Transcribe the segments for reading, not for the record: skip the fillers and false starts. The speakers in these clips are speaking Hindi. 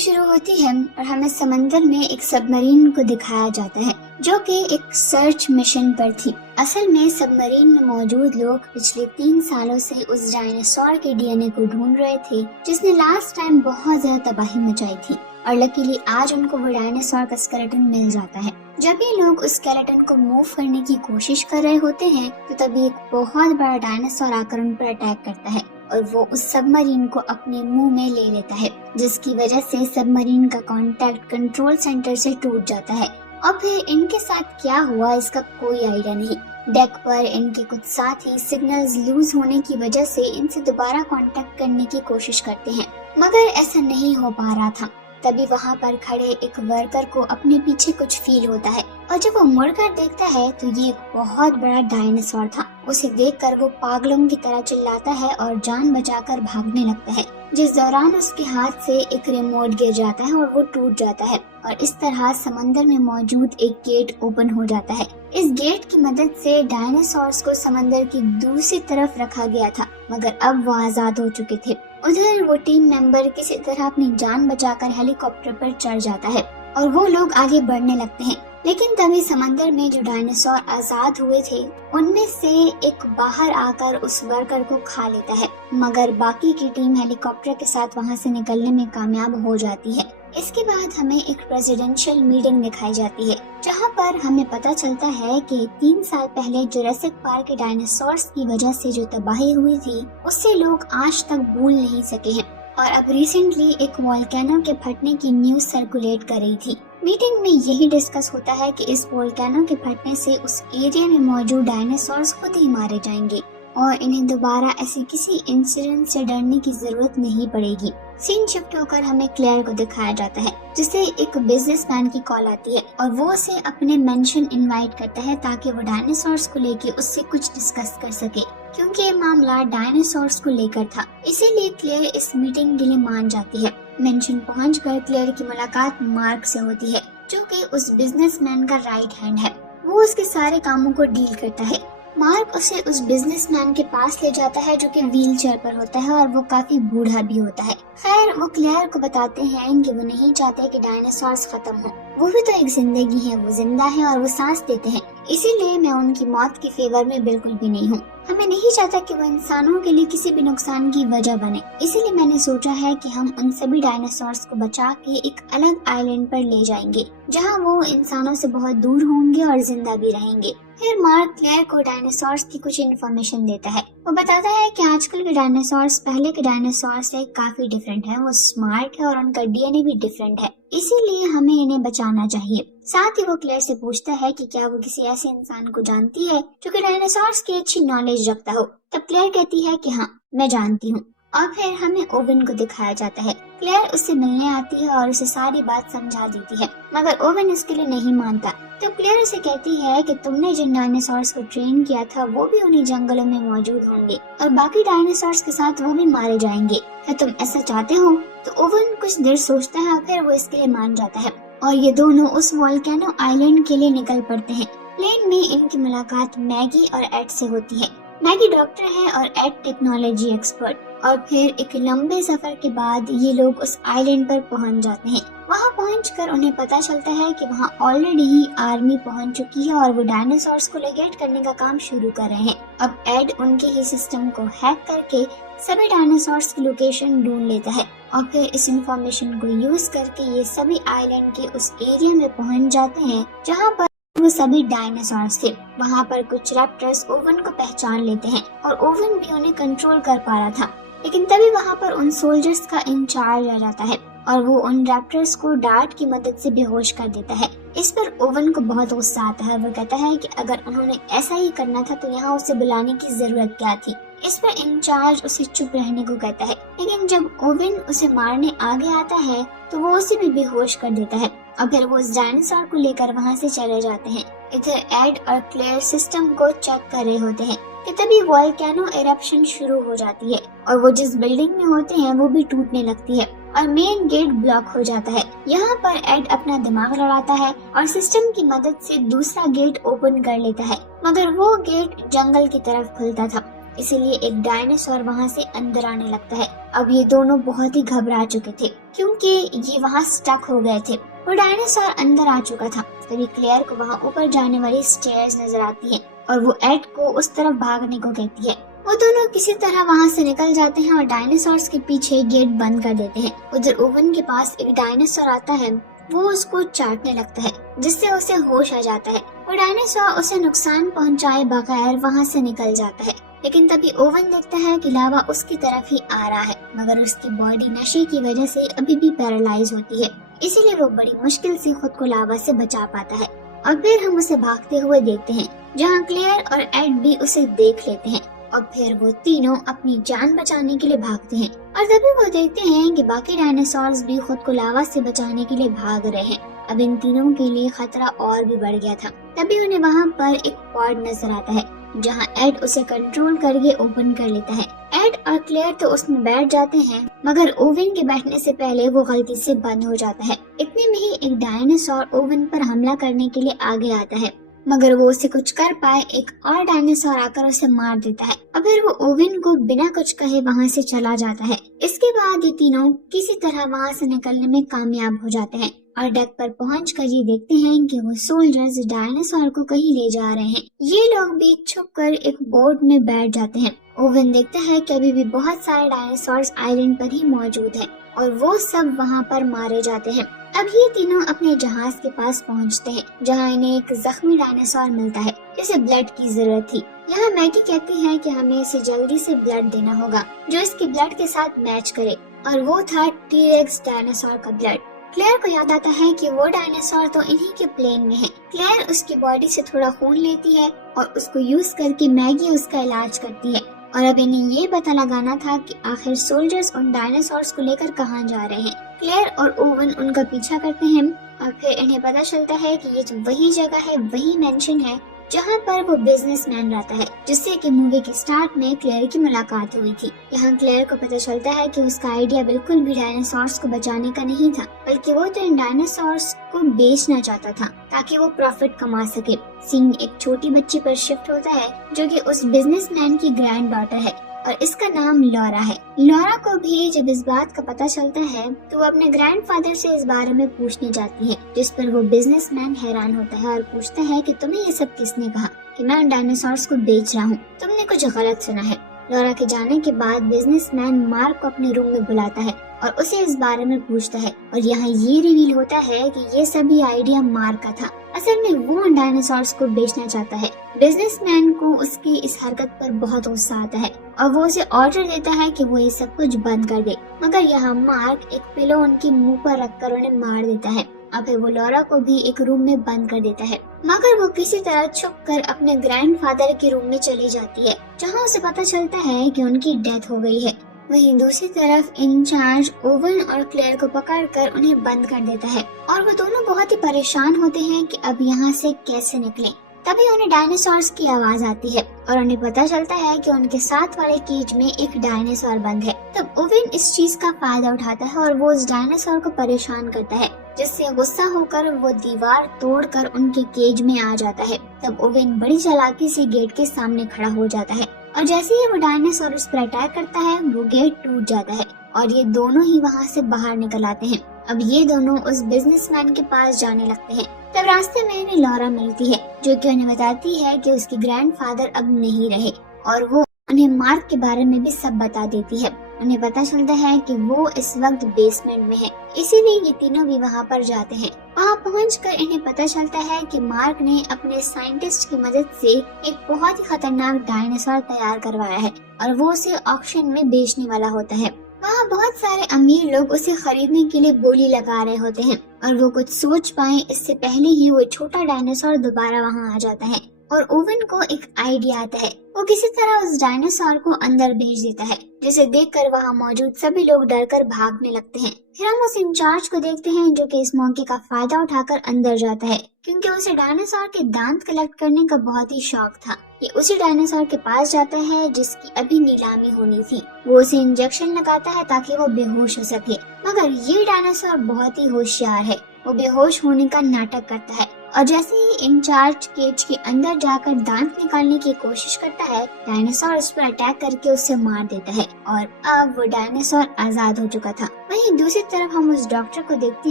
शुरू होती है और हमें समंदर में एक सबमरीन को दिखाया जाता है जो कि एक सर्च मिशन पर थी। असल में सबमरीन में मौजूद लोग पिछले 3 सालों से उस डायनासोर के डीएनए को ढूंढ रहे थे जिसने लास्ट टाइम बहुत ज्यादा तबाही मचाई थी, और लकीली आज उनको वो डायनासोर का स्केलेटन मिल जाता है। जब ये लोग उस स्केलेटन को मूव करने की कोशिश कर रहे होते हैं तो तभी एक बहुत बड़ा डायनासोर आकर उन पर अटैक करता है और वो उस सबमरीन को अपने मुंह में ले लेता है, जिसकी वजह से सबमरीन का कांटेक्ट कंट्रोल सेंटर से टूट जाता है। और फिर इनके साथ क्या हुआ इसका कोई आइडिया नहीं। डेक पर इनके कुछ साथी सिग्नल्स लूज होने की वजह से इनसे दोबारा कांटेक्ट करने की कोशिश करते हैं, मगर ऐसा नहीं हो पा रहा था। तभी वहाँ पर खड़े एक वर्कर को अपने पीछे कुछ फील होता है और जब वो मुड़कर देखता है तो ये एक बहुत बड़ा डायनासोर था। उसे देखकर वो पागलों की तरह चिल्लाता है और जान बचाकर भागने लगता है, जिस दौरान उसके हाथ से एक रिमोट गिर जाता है और वो टूट जाता है और इस तरह समंदर में मौजूद एक गेट ओपन हो जाता है। इस गेट की मदद से डायनासोर्स को समंदर की दूसरी तरफ रखा गया था, मगर अब वो आजाद हो चुके थे। उधर वो टीम मेंबर किसी तरह अपनी जान बचाकर हेलीकॉप्टर पर चढ़ जाता है और वो लोग आगे बढ़ने लगते हैं। लेकिन तभी समंदर में जो डायनासोर आजाद हुए थे उनमें से एक बाहर आकर उस वर्कर को खा लेता है, मगर बाकी की टीम हेलीकॉप्टर के साथ वहां से निकलने में कामयाब हो जाती है। इसके बाद हमें एक प्रेसिडेंशियल मीटिंग दिखाई जाती है जहां पर हमें पता चलता है कि 3 साल पहले जुरासिक पार्क के डायनासोर्स की वजह से जो तबाही हुई थी उससे लोग आज तक भूल नहीं सके हैं, और अब रिसेंटली एक वोल्केनो के फटने की न्यूज सर्कुलेट कर रही थी। मीटिंग में यही डिस्कस होता है कि इस वोल्केनो के फटने से उस एरिया में मौजूद डायनासोर्स खुद ही मारे जाएंगे और इन्हें दोबारा ऐसे किसी इंसिडेंट से डरने की जरूरत नहीं पड़ेगी। सीन शिफ्ट होकर हमें क्लेयर को दिखाया जाता है जिसे एक बिजनेसमैन की कॉल आती है और वो उसे अपने मेंशन इनवाइट करता है ताकि वो डायनासोर्स को लेके उससे कुछ डिस्कस कर सके, क्योंकि ये मामला डायनासोर्स को लेकर था। इसीलिए क्लेयर इस मीटिंग के लिए मान जाती है। मेंशन पहुंचकर क्लेयर की मुलाकात मार्क से होती है जो कि उस बिजनेसमैन का राइट हैंड है। वो उसके सारे कामों को डील करता है। मार्क उसे उस बिजनेसमैन के पास ले जाता है जो कि व्हील चेयर पर होता है और वो काफी बूढ़ा भी होता है। खैर वो क्लेयर को बताते हैं कि वो नहीं चाहते कि डायनासोर्स खत्म हो, वो भी तो एक जिंदगी है, वो जिंदा है और वो सांस देते हैं, इसीलिए मैं उनकी मौत के फेवर में बिल्कुल भी नहीं हूँ। हमें नहीं चाहता कि वो इंसानों के लिए किसी भी नुकसान की वजह बने, इसीलिए मैंने सोचा है कि हम उन सभी डायनासोर्स को बचा के एक अलग आइलैंड पर ले जाएंगे जहाँ वो इंसानों से बहुत दूर होंगे और जिंदा भी रहेंगे। फिर मार्क क्लेयर को डायनासोर्स की कुछ इन्फॉर्मेशन देता है। वो बताता है कि आजकल के डायनासोर्स पहले के डायनासोर्स से काफी डिफरेंट है, वो स्मार्ट है और उनका डीएनए भी डिफरेंट है, इसीलिए हमें इन्हें बचाना चाहिए। साथ ही वो क्लेयर से पूछता है कि क्या वो किसी ऐसे इंसान को जानती है जो कि डायनासोर्स की अच्छी नॉलेज रखता हो। तब क्लेयर कहती है कि हाँ मैं जानती हूँ, और फिर हमें ओवन को दिखाया जाता है। क्लेयर उससे मिलने आती है और उसे सारी बात समझा देती है, मगर ओवन इसके लिए नहीं मानता। तो क्लेयर उसे कहती है कि तुमने जिन डायनासोर्स को ट्रेन किया था वो भी उन्हीं जंगलों में मौजूद होंगे और बाकी डायनासोर्स के साथ वो भी मारे जाएंगे। क्या तुम ऐसा चाहते हो? तो ओवन कुछ देर सोचता है और फिर वो इसके लिए मान जाता है और ये दोनों उस वोल्केनो आइलैंड के लिए निकल पड़ते हैं। प्लेन में इनकी मुलाकात मैगी और एड से होती है। मैगी डॉक्टर है और एड टेक्नोलॉजी एक्सपर्ट, और फिर एक लंबे सफर के बाद ये लोग उस आइलैंड पर पहुंच जाते हैं। वहां पहुंचकर उन्हें पता चलता है कि वहां ऑलरेडी ही आर्मी पहुंच चुकी है और वो डायनासोर्स को लोकेट करने का काम शुरू कर रहे हैं। अब एड उनके ही सिस्टम को हैक करके सभी डायनासोर्स की लोकेशन ढूंढ लेता है और फिर इस इंफॉर्मेशन को यूज करके ये सभी आइलैंड के उस एरिया में पहुंच जाते हैं जहाँ पर वो सभी डायनासोर्स थे। वहाँ पर कुछ रैप्टर्स ओवन को पहचान लेते हैं और ओवन भी उन्हें कंट्रोल कर पा रहा था, लेकिन तभी वहाँ पर उन सोल्जर्स का इंचार्ज आ जाता है और वो उन रैप्टर्स को डार्ट की मदद से बेहोश कर देता है। इस पर ओवन को बहुत गुस्सा आता है। वो कहता है कि अगर उन्होंने ऐसा ही करना था तो यहाँ उसे बुलाने की जरूरत क्या थी। इस पर इंचार्ज उसे चुप रहने को कहता है, लेकिन जब ओवन उसे मारने आगे आता है तो वो उसे भी बेहोश कर देता है और फिर वो उस डायनासोर को लेकर वहाँ से चले जाते हैं। इधर एड और क्लेयर सिस्टम को चेक कर रहे होते हैं कि तभी वोल्केनो इरप्शन शुरू हो जाती है और वो जिस बिल्डिंग में होते हैं वो भी टूटने लगती है और मेन गेट ब्लॉक हो जाता है। यहाँ पर एड अपना दिमाग लड़ाता है और सिस्टम की मदद से दूसरा गेट ओपन कर लेता है, मगर वो गेट जंगल की तरफ खुलता था। इसीलिए एक डायनासोर वहाँ से अंदर आने लगता है। अब ये दोनों बहुत ही घबरा चुके थे क्योंकि ये वहाँ स्टक हो गए थे। वो डायनासोर अंदर आ चुका था। तभी क्लेयर को वहाँ ऊपर जाने वाली स्टेयर्स नजर आती है और वो एड को उस तरफ भागने को कहती है। वो दोनों किसी तरह वहाँ से निकल जाते हैं और डायनासोर्स के पीछे गेट बंद कर देते हैं। उधर ओवन के पास एक डायनासोर आता है, वो उसको चाटने लगता है जिससे उसे होश आ जाता है। वो डायनासोर उसे नुकसान पहुंचाए बगैर वहाँ से निकल जाता है, लेकिन तभी ओवन देखता है कि लावा उसकी तरफ ही आ रहा है, मगर उसकी बॉडी नशे की वजह से अभी भी पैरालाइज होती है, इसीलिए वो बड़ी मुश्किल से खुद को लावा से बचा पाता है। और फिर हम उसे भागते हुए देखते हैं जहाँ क्लेयर और एड भी उसे देख लेते हैं और फिर वो तीनों अपनी जान बचाने के लिए भागते हैं। और तभी वो देखते हैं कि बाकी डायनासोर्स भी खुद को लावा से बचाने के लिए भाग रहे हैं। अब इन तीनों के लिए खतरा और भी बढ़ गया था। तभी उन्हें वहाँ पर एक पॉड नजर आता है जहाँ एड उसे कंट्रोल करके ओपन कर लेता है। एड और क्लेयर तो उसमें बैठ जाते हैं, मगर ओवन के बैठने से पहले वो गलती से बंद हो जाता है। इतने में ही एक डायनासोर ओवन पर हमला करने के लिए आगे आता है, मगर वो उसे कुछ कर पाए एक और डायनासोर आकर उसे मार देता है और फिर वो ओवन को बिना कुछ कहे वहाँ से चला जाता है। इसके बाद ये तीनों किसी तरह वहाँ से निकलने में कामयाब हो जाते हैं और डेक पर पहुंचकर ये देखते हैं कि वो सोल्जर्स डायनासोर को कहीं ले जा रहे हैं। ये लोग भी छुपकर एक बोट में बैठ जाते हैं। ओवन देखता है कि अभी भी बहुत सारे डायनासोर्स आइलैंड पर ही मौजूद हैं और वो सब वहाँ पर मारे जाते हैं। अब ये तीनों अपने जहाज के पास पहुँचते हैं जहाँ इन्हें एक जख्मी डायनासोर मिलता है जिसे ब्लड की जरूरत थी। यहाँ मैगी कहती है कि हमें इसे जल्दी से ब्लड देना होगा जो इसके ब्लड के साथ मैच करे, और वो था टी-रेक्स डायनासोर का ब्लड। क्लेयर को याद आता है कि वो डायनासोर तो इन्हीं के प्लेन में है। क्लेयर उसकी बॉडी से थोड़ा खून लेती है और उसको यूज करके मैगी उसका इलाज करती है। और अब इन्हें ये पता लगाना था कि आखिर सोल्जर्स उन डायनासोर्स को लेकर कहाँ जा रहे हैं। क्लेयर और ओवन उनका पीछा करते हैं और फिर इन्हें पता चलता है कि ये जो वही जगह है, वही मेंशन है जहाँ पर वो बिजनेसमैन रहता है जिससे कि मूवी के स्टार्ट में क्लेयर की मुलाकात हुई थी। यहाँ क्लेयर को पता चलता है कि उसका आइडिया बिल्कुल भी डायनासोर्स को बचाने का नहीं था, बल्कि वो तो इन डायनासोर्स को बेचना चाहता था ताकि वो प्रॉफिट कमा सके। सीन एक छोटी बच्ची पर शिफ्ट होता है जो कि उस बिजनेसमैन की ग्रैंड डॉटर है और इसका नाम लॉरा है। लॉरा को भी जब इस बात का पता चलता है तो वो अपने ग्रैंडफादर से इस बारे में पूछने जाती है, जिस पर वो बिजनेसमैन हैरान होता है और पूछता है कि तुम्हें ये सब किसने कहा कि मैं डायनासोर्स को बेच रहा हूँ, तुमने कुछ गलत सुना है। लॉरा के जाने के बाद बिजनेसमैन मार्क को अपने रूम में बुलाता है और उसे इस बारे में पूछता है और यहाँ ये रिवील होता है कि ये सभी आइडिया मार्क का था। असल में वो डायनासोर्स को बेचना चाहता है। बिजनेसमैन को उसकी इस हरकत पर बहुत गुस्सा आता है और वो उसे ऑर्डर देता है कि वो ये सब कुछ बंद कर दे, मगर यहाँ मार्क एक पिलो उनके मुंह पर रखकर उन्हें मार देता है और फिर वो लॉरा को भी एक रूम में बंद कर देता है, मगर वो किसी तरह छुपकर अपने ग्रैंडफादर के रूम में चली जाती है जहाँ उसे पता चलता है कि उनकी डेथ हो गई है। वहीं दूसरी तरफ इंचार्ज ओवन और क्लेयर को पकड़कर उन्हें बंद कर देता है और वो दोनों बहुत ही परेशान होते हैं कि अब यहाँ से कैसे निकलें। तभी उन्हें डायनासोर्स की आवाज आती है और उन्हें पता चलता है कि उनके साथ वाले केज में एक डायनासोर बंद है। तब ओवन इस चीज का फायदा उठाता है और वो उस डायनासोर को परेशान करता है, जिससे गुस्सा होकर वो दीवार तोड़कर उनके केज में आ जाता है। तब ओवन बड़ी चालाकी से गेट के सामने खड़ा हो जाता है और जैसे ही वो डायनासोर उस पर अटैक करता है वो गेट टूट जाता है और ये दोनों ही वहाँ से बाहर निकल आते हैं। अब ये दोनों उस बिजनेसमैन के पास जाने लगते हैं। तब रास्ते में इन्हें लॉरा मिलती है जो कि उन्हें बताती है कि उसके ग्रैंडफादर अब नहीं रहे और वो उन्हें मार्क के बारे में भी सब बता देती है। उन्हें पता चलता है कि वो इस वक्त बेसमेंट में है, इसीलिए ये तीनों भी वहाँ पर जाते हैं। वहाँ पहुंचकर इन्हें पता चलता है कि मार्क ने अपने साइंटिस्ट की मदद से एक बहुत ही खतरनाक डायनासोर तैयार करवाया है और वो उसे ऑक्शन में बेचने वाला होता है। वहाँ बहुत सारे अमीर लोग उसे खरीदने के लिए बोली लगा रहे होते हैं और वो कुछ सोच पाए इससे पहले ही वो छोटा डायनासोर दोबारा वहाँ आ जाता है और ओवन को एक आइडिया आता है। वो किसी तरह उस डायनासोर को अंदर भेज देता है, जिसे देखकर वहाँ मौजूद सभी लोग डरकर भागने लगते हैं। फिर हम उस इंचार्ज को देखते हैं जो कि इस मौके का फायदा उठाकर अंदर जाता है, क्योंकि उसे डायनासोर के दांत कलेक्ट करने का बहुत ही शौक था। ये उसी डायनासोर के पास जाता है जिसकी अभी नीलामी होनी थी। वो उसे इंजेक्शन लगाता है ताकि वो बेहोश हो सके, मगर ये डायनासोर बहुत ही होशियार है। वो बेहोश होने का नाटक करता है और जैसे ही इंचार्ज केज के अंदर जाकर दांत निकालने की कोशिश करता है, डायनासोर उस पर अटैक करके उसे मार देता है और अब वो डायनासोर आजाद हो चुका था। वहीं दूसरी तरफ हम उस डॉक्टर को देखते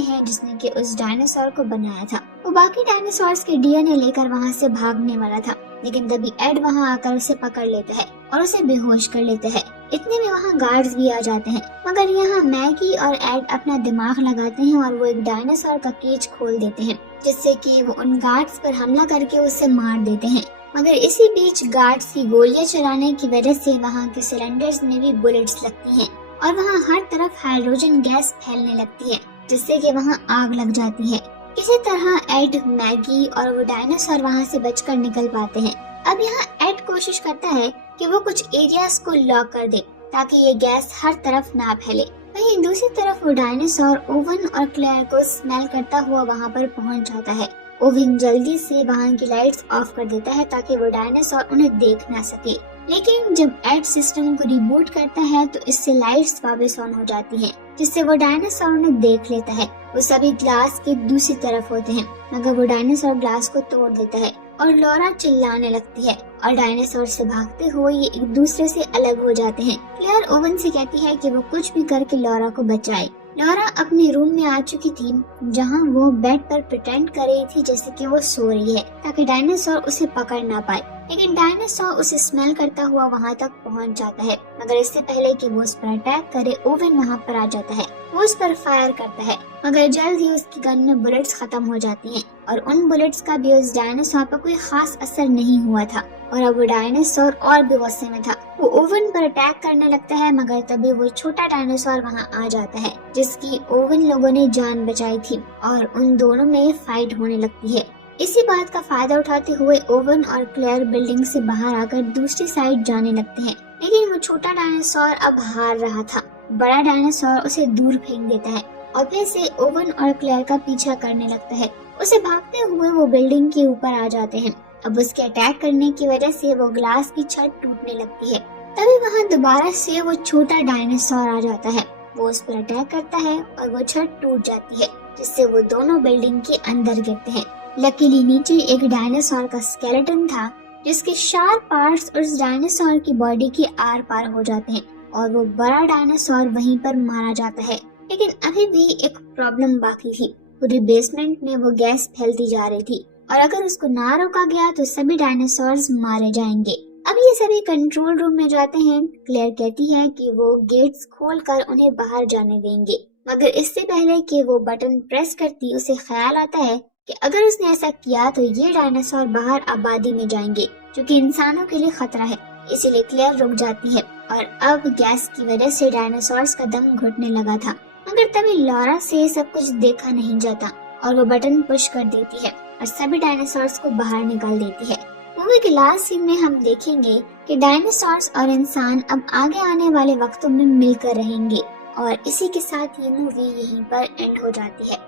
हैं जिसने कि उस डायनासोर को बनाया था। वो बाकी डायनासोर्स के डीएनए लेकर वहाँ से भागने वाला था, लेकिन तभी एड वहाँ आकर उसे पकड़ लेता है और उसे बेहोश कर लेता है। इतने में वहाँ गार्ड्स भी आ जाते हैं, मगर यहाँ मैगी और एड अपना दिमाग लगाते हैं और वो एक डायनासोर का केज खोल देते हैं, जिससे कि वो उन गार्ड्स पर हमला करके उसे मार देते हैं। मगर इसी बीच गार्ड्स की गोलियां चलाने की वजह से वहाँ के सिलेंडर्स में भी बुलेट्स लगती हैं और वहाँ हर तरफ हाइड्रोजन गैस फैलने लगती है, जिससे कि वहाँ आग लग जाती है। इसी तरह एड, मैगी और वो डायनासोर वहाँ से बचकर निकल पाते हैं। अब यहाँ एड कोशिश करता है कि वो कुछ एरियाज को लॉक कर दे ताकि ये गैस हर तरफ ना फैले। वहीं दूसरी तरफ वो डायनासोर ओवन और क्लेयर को स्मेल करता हुआ वहाँ पर पहुँच जाता है। ओवन जल्दी से वहाँ की लाइट्स ऑफ कर देता है ताकि वो डायनासोर उन्हें देख ना सके, लेकिन जब एड सिस्टम को रिबूट करता है तो इससे लाइट्स वापस ऑन हो जाती हैं, जिससे वो डायनासोर उन्हें देख लेता है। वो सभी ग्लास के दूसरी तरफ होते हैं, मगर वो डायनासोर ग्लास को तोड़ देता है और लॉरा चिल्लाने लगती है और डायनासोर से भागते हुए ये एक दूसरे से अलग हो जाते हैं। क्लेयर ओवन से कहती है कि वो कुछ भी करके लॉरा को बचाए। लॉरा अपने रूम में आ चुकी थी, जहां वो बेड पर प्रिटेंड कर रही थी जैसे कि वो सो रही है ताकि डायनासोर उसे पकड़ ना पाए, लेकिन डायनासोर उसे स्मेल करता हुआ वहां तक पहुंच जाता है। मगर इससे पहले कि वो उस पर अटैक करे, ओवन वहां पर आ जाता है। वो उस पर फायर करता है, मगर जल्द ही उसकी गन में बुलेट्स खत्म हो जाती हैं और उन बुलेट्स का भी उस डायनासोर पर कोई खास असर नहीं हुआ था और अब वो डायनासोर और भी गुस्से में था। वो ओवन पर अटैक करने लगता है, मगर तभी वो छोटा डायनासोर वहां आ जाता है जिसकी ओवन लोगों ने जान बचाई थी और उन दोनों में फाइट होने लगती है। इसी बात का फायदा उठाते हुए ओवन और क्लेयर बिल्डिंग से बाहर आकर दूसरी साइड जाने लगते हैं, लेकिन वो छोटा डायनासोर अब हार रहा था। बड़ा डायनासोर उसे दूर फेंक देता है और फिर से ओवन और क्लेयर का पीछा करने लगता है। उसे भागते हुए वो बिल्डिंग के ऊपर आ जाते हैं। अब उसके अटैक करने की वजह से वो ग्लास की छत टूटने लगती है। तभी वहाँ दोबारा से वो छोटा डायनासोर आ जाता है। वो उस पर अटैक करता है और वो छत टूट जाती है, जिससे वो दोनों बिल्डिंग के अंदर गिरते हैं। लकीली नीचे एक डायनासोर का स्केलेटन था, जिसके शार्प पार्ट्स उस डायनासोर की बॉडी के आर पार हो जाते हैं और वो बड़ा डायनासोर वहीं पर मारा जाता है। लेकिन अभी भी एक प्रॉब्लम बाकी थी। पूरी बेसमेंट में वो गैस फैलती जा रही थी और अगर उसको ना रोका गया तो सभी डायनासोर्स मारे जाएंगे। अब ये सभी कंट्रोल रूम में जाते हैं। क्लेयर कहती है कि वो गेट्स खोलकर उन्हें बाहर जाने देंगे, मगर इससे पहले कि वो बटन प्रेस करती उसे ख्याल आता है कि अगर उसने ऐसा किया तो ये डायनासोर बाहर आबादी में जाएंगे, जो कि इंसानों के लिए खतरा है। इसीलिए क्लेयर रुक जाती है और अब गैस की वजह से डायनासोर्स का दम घुटने लगा था, मगर तभी लॉरा से सब कुछ देखा नहीं जाता और वो बटन पुश कर देती है और सभी डायनासोर्स को बाहर निकाल देती है। मूवी के लास्ट सीन में हम देखेंगे कि डायनासोर्स और इंसान अब आगे आने वाले वक्तों में मिलकर रहेंगे और इसी के साथ ये मूवी यहीं पर एंड हो जाती है।